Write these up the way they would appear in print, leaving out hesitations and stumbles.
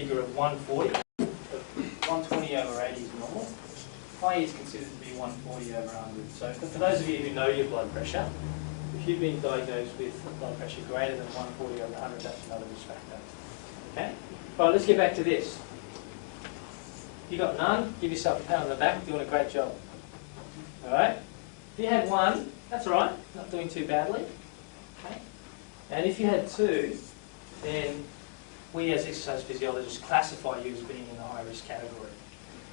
figure of 140. 120 over 80 is normal. High is considered to be 140 over 100. So for those of you who know your blood pressure, if you've been diagnosed with blood pressure greater than 140 over 100, that's another risk factor. Okay? Right, let's get back to this. If you got none, give yourself a pat on the back, doing a great job. Alright? If you had one, that's alright, not doing too badly. Okay? And if you had two, then we as exercise physiologists classify you as being in the high risk category.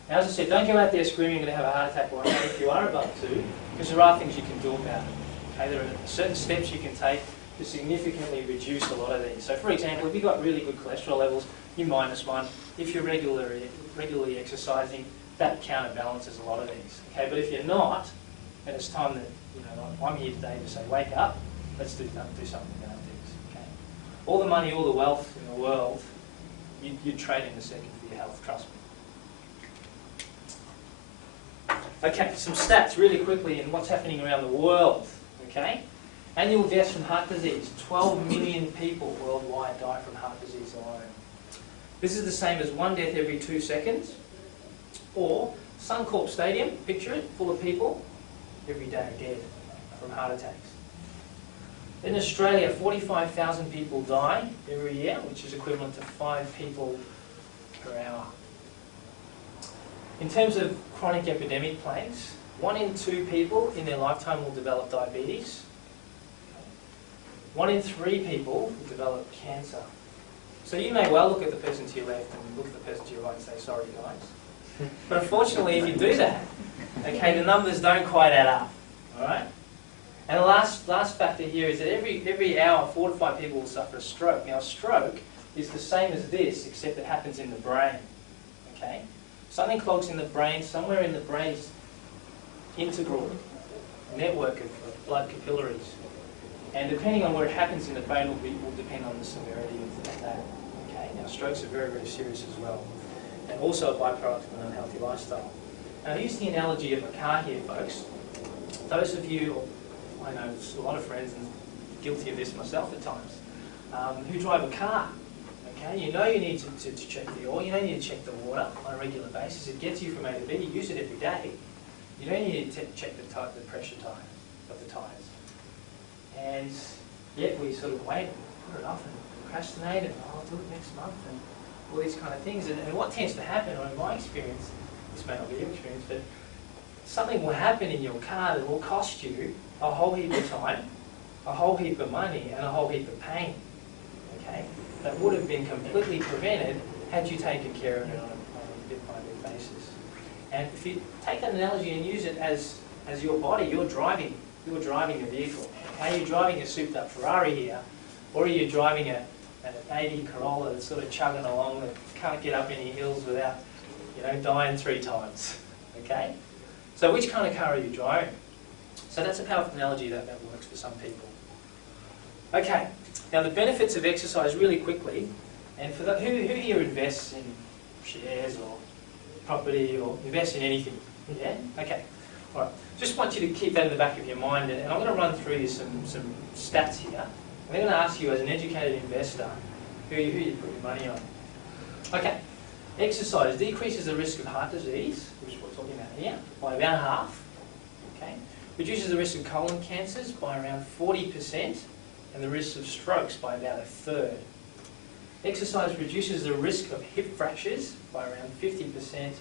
Now, as I said, don't go out there screaming you're going to have a heart attack or anything if you are above 2, because there are things you can do about it. Okay? There are certain steps you can take to significantly reduce a lot of these. So, for example, if you've got really good cholesterol levels, you're -1. If you're regularly exercising, that counterbalances a lot of these. Okay? But if you're not, and it's time that, I'm here today to say, wake up, let's do something about this. Okay? All the money, all the wealth in the world, you'd trade in a second for your health, trust me. Okay, some stats really quickly in what's happening around the world. Okay, annual deaths from heart disease. 12 million people worldwide die from heart disease alone. This is the same as 1 death every 2 seconds, or Suncorp Stadium, picture it, full of people, every day dead from heart attacks. In Australia, 45,000 people die every year, which is equivalent to 5 people per hour. In terms of chronic epidemic plagues, 1 in 2 people in their lifetime will develop diabetes. 1 in 3 people will develop cancer. So you may well look at the person to your left and look at the person to your right and say, sorry guys. But unfortunately, if you do that, okay, the numbers don't quite add up. Alright? And the last factor here is that every hour, 4 to 5 people will suffer a stroke. Now a stroke is the same as this, except it happens in the brain. Okay? Something clogs in the brain, somewhere in the brain's integral network of blood capillaries. And depending on where it happens in the brain will depend on the severity of that. Okay? Now strokes are very, very serious as well. And also a byproduct of an unhealthy lifestyle. Now I use the analogy of a car here, folks. Those of you, I know there's a lot of friends, and guilty of this myself at times, who drive a car. Okay, you know you need to check the oil, you know you need to check the water on a regular basis. It gets you from A to B, you use it every day. You don't need to check the pressure of the tyres. And yet we sort of wait, put it off and procrastinate and I'll do it next month and all these kind of things. And what tends to happen, or in my experience, this may not be your experience, but something will happen in your car that will cost you a whole heap of time, a whole heap of money and a whole heap of pain. Okay? That would have been completely prevented had you taken care of it on a bit-by-bit basis. And if you take that analogy and use it as your body, you're driving a vehicle. Okay? You're driving a souped-up Ferrari here, or are you driving an 80 Corolla that's sort of chugging along that can't get up any hills without, dying 3 times. Okay? So which kind of car are you driving? So that's a powerful analogy that works for some people. Okay. Now the benefits of exercise really quickly, and for who here invests in shares or property or invests in anything? Yeah? Okay. All right. Just want you to keep that in the back of your mind, and I'm going to run through you some stats here. I'm going to ask you as an educated investor, who you put your money on. Okay. Exercise decreases the risk of heart disease, which we're talking about here, by about half. Okay. Reduces the risk of colon cancers by around 40%. And the risk of strokes by about 1/3. Exercise reduces the risk of hip fractures by around 50%,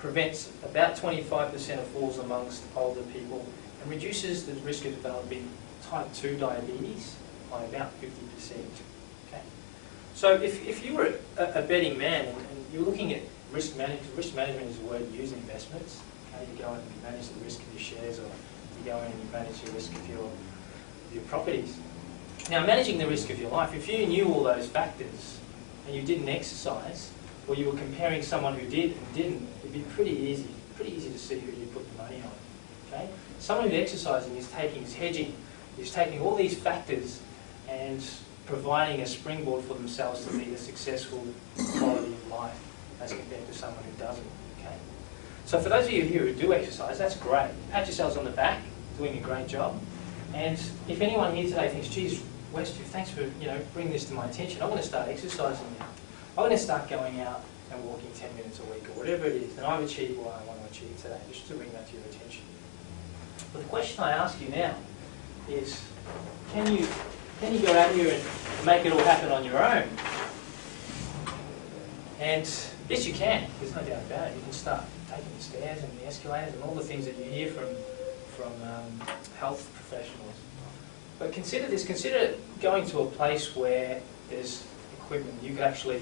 prevents about 25% of falls amongst older people, and reduces the risk of developing type 2 diabetes by about 50%. Okay? So if you were a betting man and you're looking at risk management is a word used in investments. Okay? You go and you manage the risk of your shares, or you go in and you manage the risk of your properties. Now, managing the risk of your life, if you knew all those factors and you didn't exercise, or you were comparing someone who did and didn't, it'd be pretty easy to see who you put the money on. Okay? Someone who's exercising is hedging, is taking all these factors and providing a springboard for themselves to lead a successful quality of life as compared to someone who doesn't. Okay? So for those of you here who do exercise, that's great. Pat yourselves on the back, doing a great job. And if anyone here today thinks, geez, West, thanks for bringing this to my attention. I'm going to start exercising now. I'm going to start going out and walking 10 minutes a week or whatever it is, and I've achieved what I want to achieve today, just to bring that to your attention. But the question I ask you now is, can you go out here and make it all happen on your own? And yes, you can. There's no doubt about it. You can start taking the stairs and the escalators and all the things that you hear from health professionals. But consider this. Consider going to a place where there's equipment you could actually,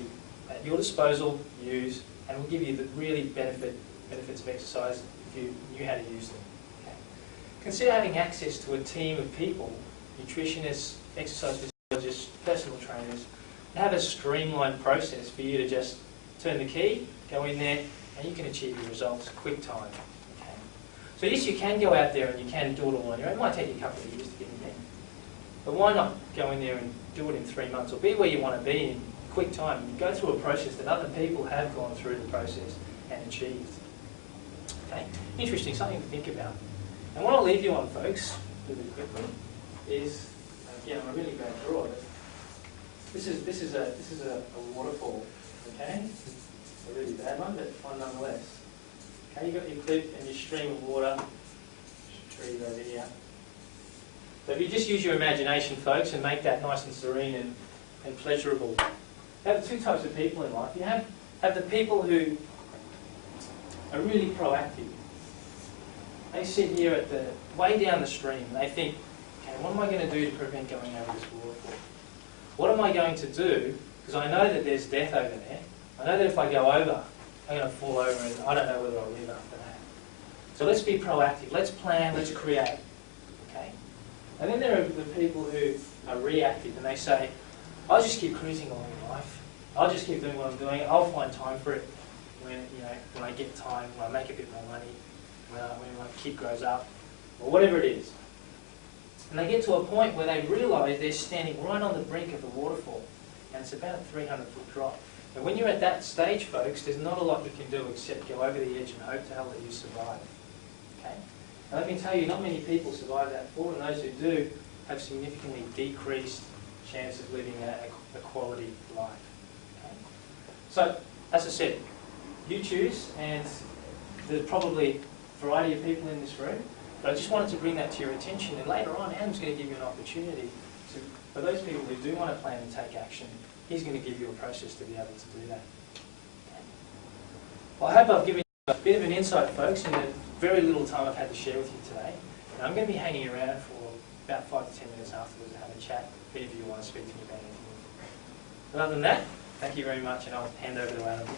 at your disposal, use, and will give you the really benefits of exercise if you knew how to use them. Okay. Consider having access to a team of people, nutritionists, exercise physiologists, personal trainers, and have a streamlined process for you to just turn the key, go in there, and you can achieve your results quick time. Okay. So yes, you can go out there and you can do it all on your own. It might take you a couple of years to get in there. But why not go in there and do it in 3 months, or be where you want to be in quick time? You go through a process that other people have gone through the process and achieved. Okay, interesting, something to think about. And what I'll leave you on, folks, really quickly, is again, I'm a really bad drawer. This is a waterfall. Okay, a really bad one, but one nonetheless. Okay, you've got your clip and your stream of water. Trees over here. So if you just use your imagination, folks, and make that nice and serene and pleasurable. You have two types of people in life. You have the people who are really proactive. They sit here at the way down the stream and they think, okay, what am I going to do to prevent going over this waterfall? What am I going to do? Because I know that there's death over there. I know that if I go over, I'm going to fall over and I don't know whether I'll live after that. So let's be proactive. Let's plan. Let's create. Okay? And then there are the people who are reactive and they say, I'll just keep cruising along in life. I'll just keep doing what I'm doing. I'll find time for it when I get time, when I make a bit more money, when my kid grows up, or whatever it is. And they get to a point where they realise they're standing right on the brink of the waterfall, and it's about a 300-foot drop. And when you're at that stage, folks, there's not a lot you can do except go over the edge and hope to hell that you survive. Okay? And let me tell you, not many people survive that fall, and those who do have significantly decreased chance of living a quality life. Okay? So, as I said, you choose, and there's probably a variety of people in this room, but I just wanted to bring that to your attention, and later on Adam's going to give you an opportunity to, for those people who do want to plan and take action, he's going to give you a process to be able to do that. Okay. Well, I hope I've given you a bit of an insight, folks, in the very little time I've had to share with you today. And I'm going to be hanging around for about 5 to 10 minutes afterwards to have a chat if any of you want to speak to me about anything. But other than that, thank you very much, and I'll hand over to Adam.